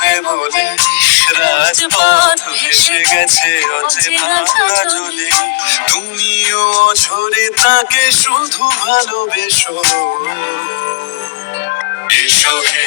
যাবে বলে রাজপথ ভেসে গেছে অচেনা কাজলে তুমিও ঝরে তাকে শুধু ভালোবেসো এসো হে